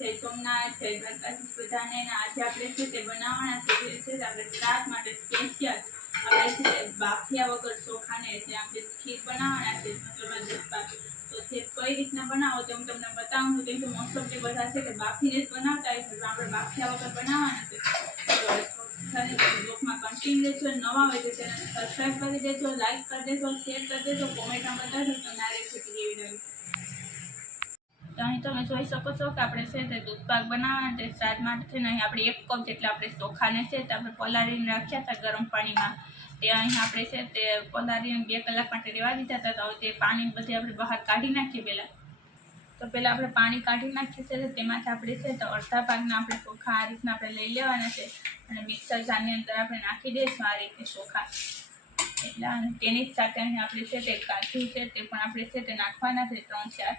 જય સોમનાથ, જય દ્વારકાધીશ બધાને. આજે આપણે છે તે બનાવવાના છે આપણે શ્રાદ્ધ માટે સ્પેશિયલ આપણે છે બાફિયા વગર ચોખાને એટલે આપણે ખીર બનાવવાના છે તો તે કઈ રીતના બનાવો તો હું તમને બતાવું છું. કેમ કે મોસ્ટ ઓફ જે બધા છે તે બાફીને જ બનાવતા હોય છે, તો આપણે બાફિયા વગર બનાવવાના છે. બ્લોગમાં કન્ટિન્યુ રહેજો. નવા હોય તો ચેનલ સબસ્ક્રાઈબ કરી દેજો, લાઈક કરી દેજો, શેર કરી દેજો, કોમેન્ટમાં બતાવજો તમને આ રેસીપી કેવી લાગી. તો અહીં તમે જોઈ શકો છો કે આપણે છે તે દૂધ પાક બનાવવાના છે શ્રાદ્ધ માટે છે ને. અહીં આપણે 1 કપ જેટલા આપણે ચોખાને છે તે આપણે પલાળીને રાખ્યા હતા ગરમ પાણીમાં. તે અહીં આપણે છે તે પલાળીને 2 કલાક માટે રહેવા દીધા હતા. તો હવે તે પાણી બધે આપણે બહાર કાઢી નાખીએ પહેલાં. તો પહેલાં આપણે પાણી કાઢી નાખીએ છીએ. તેમાંથી આપણે છે તો અડધા ભાગના આપણે ચોખા આ રીતના આપણે લઈ લેવાના છે અને મિક્સર જારની અંદર આપણે નાખી દઈશું આ રીતે ચોખા. એટલે અને તેની જ સાથે અહીં આપણે છે તે કાજુ છે તે પણ આપણે છે તે નાખવાના છે 3-4.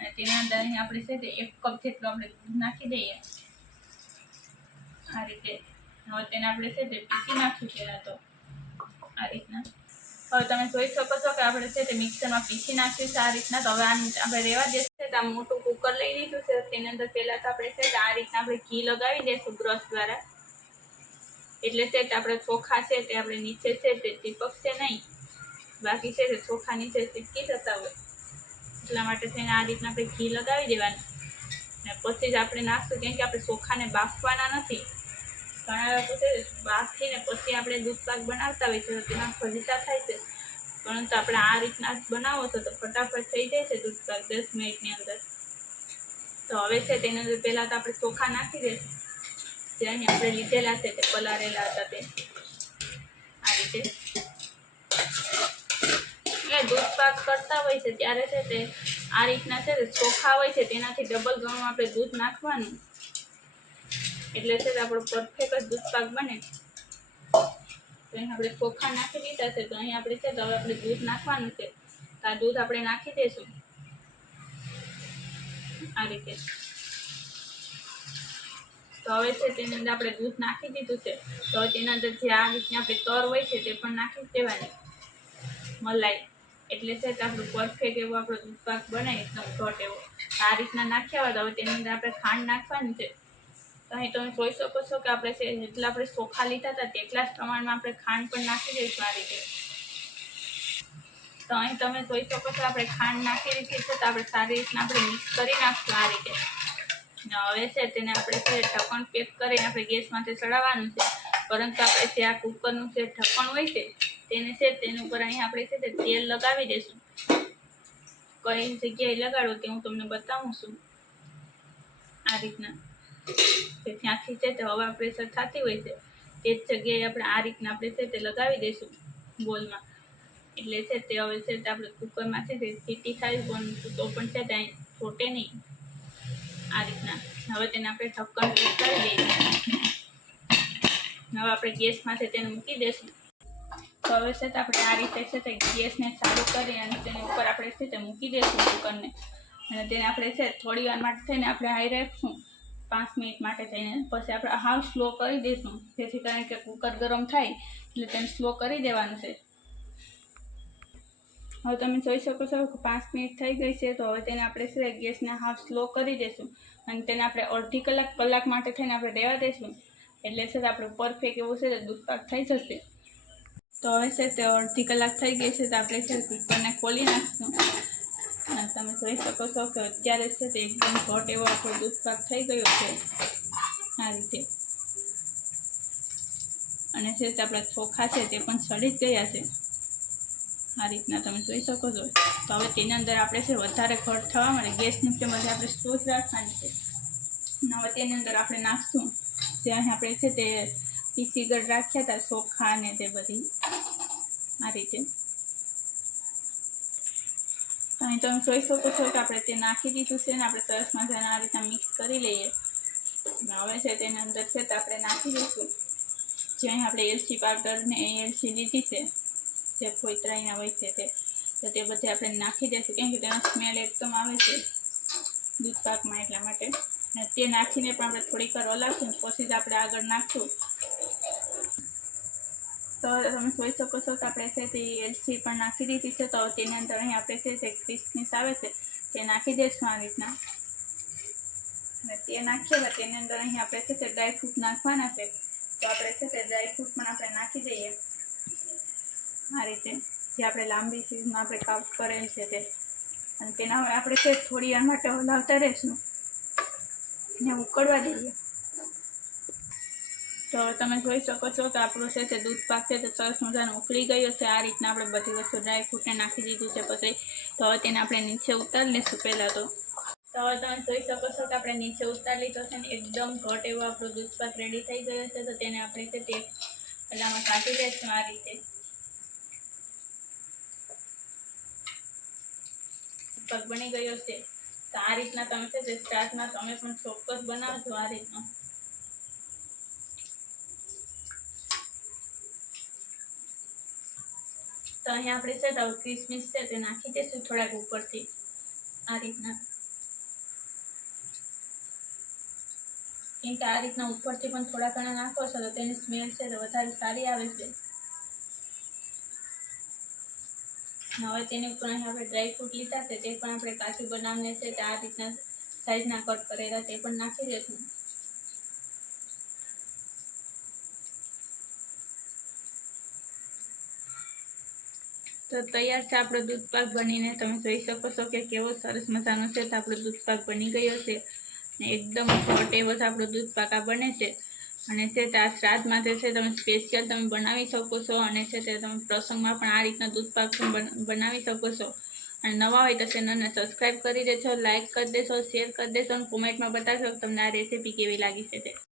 અને તેના અંદર અહીં આપણે છે તે 1 કપ જેટલું આપણે દૂધ નાખી દઈએ આ રીતે. હવે તેને આપણે છે તે પીસી નાખીશું પહેલાં તો આ રીતના. હવે તમે જોઈ શકો છો કે આપણે છે તે મિક્સરમાં પીસી નાખ્યું છે આ રીતના. તો હવે આપણે રહેવા દેશે તો આ મોટું કુકર લઈ લીધું છે. તેની અંદર પહેલાં તો આપણે છે આ રીતના આપણે ઘી લગાવી દઈશું બ્રશ દ્વારા. એટલે છે કે આપણે ચોખા છે તે આપણે નીચે છે તે ચીપકશે નહીં, બાકી છે તે ચોખા નીચે ચીપકી જતા હોય એટલા માટે થઈને આ રીતના આપણે ઘી લગાવી દેવાનું. અને પછી જ આપણે નાખશું, કેમ કે આપણે ચોખાને બાફવાના નથી. ઘણા લોકો છે બાફીને પછી આપણે દૂધ પાક બનાવતા હોય છે તો તેમાં ભજીતા થાય છે, પરંતુ આપણે આ રીતના બનાવો છો તો ફટાફટ થઈ જાય છે દૂધ પાક 10 મિનિટની અંદર. તો હવે છે તેની અંદર પહેલાં તો આપણે ચોખા નાખી દઈશું જે અહીં આપણે લીધેલા છે તે પલાળેલા હતા તે આ રીતે. દૂધ પાક કરતા હોય છે ત્યારે છે તે આ રીતના છે ચોખા હોય છે તેનાથી ડબલ ગણું આપણે દૂધ નાખવાનું. એટલે છે તો આપણો પરફેક્ટ જ દૂધ પાક બને. તો અહીં આપણે ચોખા નાખી દીધા છે. તો અહીં આપણે છે તો હવે આપણે દૂધ નાખવાનું છે. તો આ દૂધ આપણે નાખી દઈશું આ રીતે. તો હવે છે તેની અંદર આપણે દૂધ નાખી દીધું છે. તો હવે તેના અંદર જે આ રીતની આપણે તર હોય છે તે પણ નાખી દેવાની મલાઈ. એટલે છે કે આપણું પરફેક્ટ એવો આપણો દૂધ પાક બને એકદમ ઘટ એવો. આ રીતના નાખ્યા હોય તો હવે તેની અંદર આપણે ખાંડ નાખવાની છે. તો અહીં તમે જોઈ શકો છો કે આપણે છે જેટલા આપણે ચોખા લીધા હતા તેટલા જ પ્રમાણમાં આપણે ખાંડ પણ નાખી દઈશું આ રીતે. તો અહીં તમે જોઈ શકો છો આપણે ખાંડ નાખી દીધી છે. તો આપણે સારી રીતના આપણે મિક્સ કરી નાખશું આ રીતે. હવે છે તેને આપણે છે ઢક્કણ પેક કરીને આપણે ગેસમાંથી ચડાવવાનું છે. પરંતુ આપણે જે આ કુકરનું જે ઢક્કણ હોય છે તેને છે તેની ઉપર અહીં આપણે છે તે તેલ લગાવી દઈશું. કઈ જગ્યાએ લગાડો તે હું તમને બતાવું છું આ રીતના. કે ત્યાંથી છે તે હવા પ્રેશર થતી હોય છે તે જ જગ્યાએ આપણે આ રીતના આપણે છે તે લગાવી દઈશું બોલમાં. એટલે છે તે હવે છે તે આપણે કુકરમાં છે તે સીટી થાય પણ તો પણ છે તે અહીં છોટે નહીં આ રીતના. હવે તેને આપણે ઢક્કણ પેક કરી દઈએ. હવે આપણે ગેસમાંથી તેને મૂકી દઈશું. તો હવે છે તો આપણે આ રીતે છે તે ગેસને ચાલુ કરી અને તેની ઉપર આપણે છે તે મૂકી દઈશું કુકરને. અને તેને આપણે છે થોડી વાર માટે થઈને આપણે હાઈ રાખશું 5 મિનિટ માટે થઈને. પછી આપણે હાવ સ્લો કરી દઈશું જેથી કારણ કે કુકર ગરમ થાય એટલે તેને સ્લો કરી દેવાનું છે. હવે તમે જોઈ શકો છો કે 5 મિનિટ થઈ ગઈ છે. તો હવે તેને આપણે છે ગેસને હાવ સ્લો કરી દઈશું અને તેને આપણે અડધી કલાક માટે થઈને આપણે રહેવા દઈશું. એટલે છે આપણું પરફેક્ટ એવું છે દૂધ પાક થઈ જશે. તો હવે છે તે અડધી કલાક થઈ ગઈ છે. તો આપણે છે કુકરને ખોલી નાખશું અને તમે જોઈ શકો છો કે અત્યારે છે તે એકદમ ઘટ એવો આપણો દૂધ પાક થઈ ગયો છે આ રીતે. અને છે તે આપણા ચોખા છે તે પણ સડી જ ગયા છે આ રીતના તમે જોઈ શકો છો. તો હવે તેની અંદર આપણે છે વધારે ઘટ થવા માટે ગેસની ફ્લેમ આપણે સ્લો જ રાખવાની છે. હવે તેની અંદર આપણે નાખશું જે અહીં આપણે છે તે પીસી ગળ રાખ્યા હતા ચોખા ને તે બધી આ રીતે. તો અહીં તમે જોઈ શકો છો કે આપણે તે નાખી દીધું છે ને આપણે સરસ મજાના આ રીતના મિક્સ કરી લઈએ. હવે છે તેની અંદર છે તો આપણે નાખી દઈશું જે અહીં આપણે એલચી પાવડર ને એલચી લીધી છે જે ફોતરાઈના હોય છે તે. તો તે બધે આપણે નાખી દઈશું કેમ કે તેનો સ્મેલ એકદમ આવે છે દૂધ પાકમાં એટલા માટે. અને તે નાખીને પણ આપણે થોડીક વાર હલાવશું પછી જ આપણે આગળ નાખશું. તો તમે જોઈ શકો છો કે આપણે છે તે એલચી પણ નાખી દીધી છે. તો તેની અંદર અહીં આપણે છે તે કિસમિસ આવે છે તે નાખી દઈશું આ રીતના. અને તે નાખીએ હવે તેની અંદર અહીં આપણે છે તે ડ્રાયફ્રૂટ નાખવાના છે. તો આપણે છે તે ડ્રાયફ્રૂટ પણ આપણે નાખી દઈએ આ રીતે, જે આપણે લાંબી સીઝમાં આપણે કાપ કરેલ છે તે. અને તેના હવે આપણે છે થોડી વાર માટે હલાવતા રહીશું ને ઉકળવા દઈએ. તો તમે જોઈ શકો છો કે આપણું છે તે દૂધ પાક છે તે સરસ મજાનું ઉકળી ગયું છે. આ રીતના આપણે બધી વસ્તુ ડ્રાયફ્રૂટને નાખી દીધું છે. પછી તો હવે તેને આપણે નીચે ઉતારી લઈશું પહેલાં તો હવે તમે જોઈ શકો છો કે આપણે નીચે ઉતારી લીધો છે ને એકદમ ઘટ એવો આપણો દૂધ પાક રેડી થઈ ગયો છે. તો તેને આપણે છે તે પહેલાંમાં કાઢી લઈશું આ રીતે. પાક બની ગયો છે. તો આ રીતના તમે છે તે સ્ટાર્ટમાં તમે પણ ચોક્કસ બનાવજો આ રીતના. તો અહીંયા આપણે છે તો કિસમિસ છે તે નાખી દઈશું થોડાક ઉપરથી આ રીતના. કેમ કે આ રીતના ઉપરથી પણ થોડા ઘણા નાખો છો તો તેની સ્મેલ છે તો વધારે સારી આવે છે. હવે તેની ઉપર અહીં આપણે ડ્રાયફ્રૂટ લીધા છે તે પણ આપણે કાચું બનાવીને છે તે આ રીતના સાઈઝના કટ કરેલા તે પણ નાખી દઈશું. તો તૈયાર છે આપણો દૂધ પાક બનીને. તમે જોઈ શકો છો કે કેવો સરસ મજાનો છે તો આપણો દૂધ પાક બની ગયો છે ને એકદમ ઘટ એવો જ આપણો દૂધ પાક આ બને છે. અને છે તે આ શ્રાદ્ધ માટે છે તમે સ્પેશિયલ તમે બનાવી શકો છો. અને છે તે તમે પ્રસંગમાં પણ આ રીતના દૂધ પાક પણ બનાવી શકો છો. અને નવા હોય તો ચેનલને સબસ્ક્રાઈબ કરી દેજો, લાઇક કરી દેશો, શેર કરી દેશો અને કોમેન્ટમાં બતાવશો કે તમને આ રેસીપી કેવી લાગી છે તે.